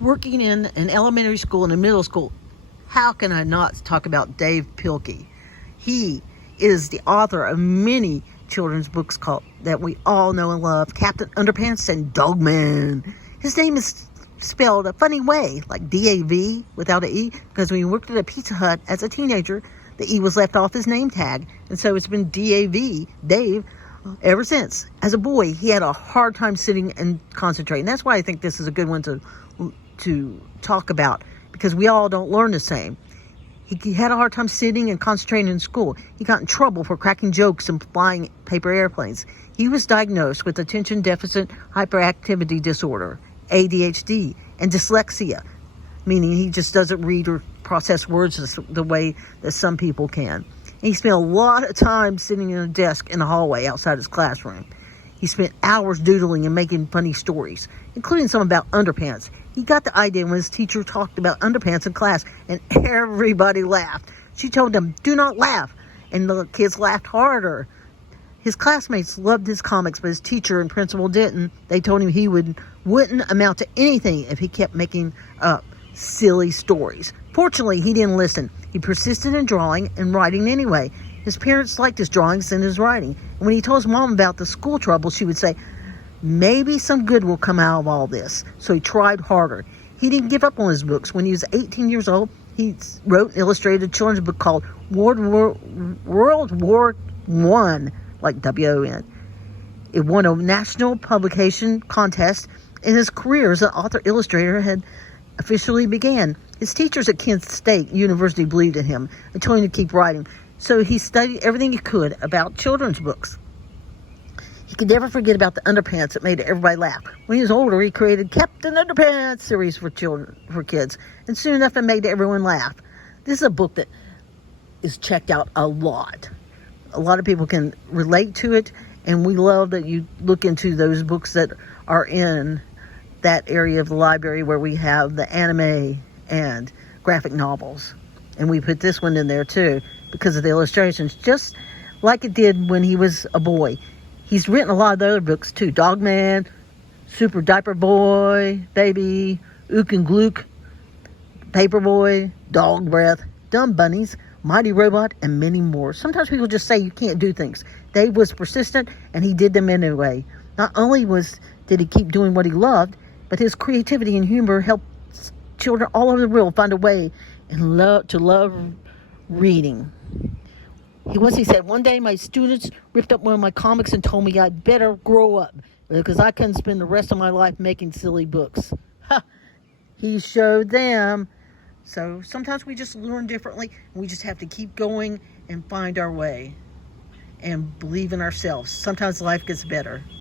Working in an elementary school and a middle school, how can I not talk about Dav Pilkey? He is the author of many children's books that we all know and love, Captain Underpants and Dogman. His name is spelled a funny way, like D-A-V without an E, because when he worked at a Pizza Hut as a teenager, the E was left off his name tag, and so it's been D-A-V, Dave, ever since. As a boy, he had a hard time sitting and concentrating. That's why I think this is a good one to talk about, because we all don't learn the same. He had a hard time sitting and concentrating in school. He got in trouble for cracking jokes and flying paper airplanes. He was diagnosed with attention deficit hyperactivity disorder, ADHD, and dyslexia, meaning he just doesn't read or process words the way that some people can. And he spent a lot of time sitting in a desk in a hallway outside his classroom. He spent hours doodling and making funny stories, including some about underpants. He got the idea when his teacher talked about underpants in class, and everybody laughed. She told them, "Do not laugh," and the kids laughed harder. His classmates loved his comics, but his teacher and principal didn't. They told him he wouldn't amount to anything if he kept making up silly stories. Fortunately, he didn't listen. He persisted in drawing and writing anyway. His parents liked his drawings and his writing. And when he told his mom about the school trouble, she would say, "Maybe some good will come out of all this." So he tried harder. He didn't give up on his books. When he was 18 years old, he wrote and illustrated a children's book called World War I, like W-O-N. It won a national publication contest, and his career as an author-illustrator had officially began. His teachers at Kent State University believed in him and told him to keep writing. So he studied everything he could about children's books. He could never forget about the underpants that made everybody laugh. When he was older, he created Captain Underpants series for kids, and soon enough it made everyone laugh. This is a book that is checked out a lot. A lot of people can relate to it, and we love that you look into those books that are in that area of the library where we have the anime and graphic novels. And we put this one in there too because of the illustrations, just like it did when he was a boy. He's written a lot of other books too. Dogman, Super Diaper Boy, Baby, Ook and Glook, Paperboy, Dog Breath, Dumb Bunnies, Mighty Robot, and many more. Sometimes people just say you can't do things. Dave was persistent, and he did them anyway. Not only did he keep doing what he loved, but his creativity and humor helped children all over the world find a way to love reading. He said, "One day my students ripped up one of my comics and told me I'd better grow up because I couldn't spend the rest of my life making silly books." Ha! He showed them. So sometimes we just learn differently, and we just have to keep going and find our way and believe in ourselves. Sometimes life gets better.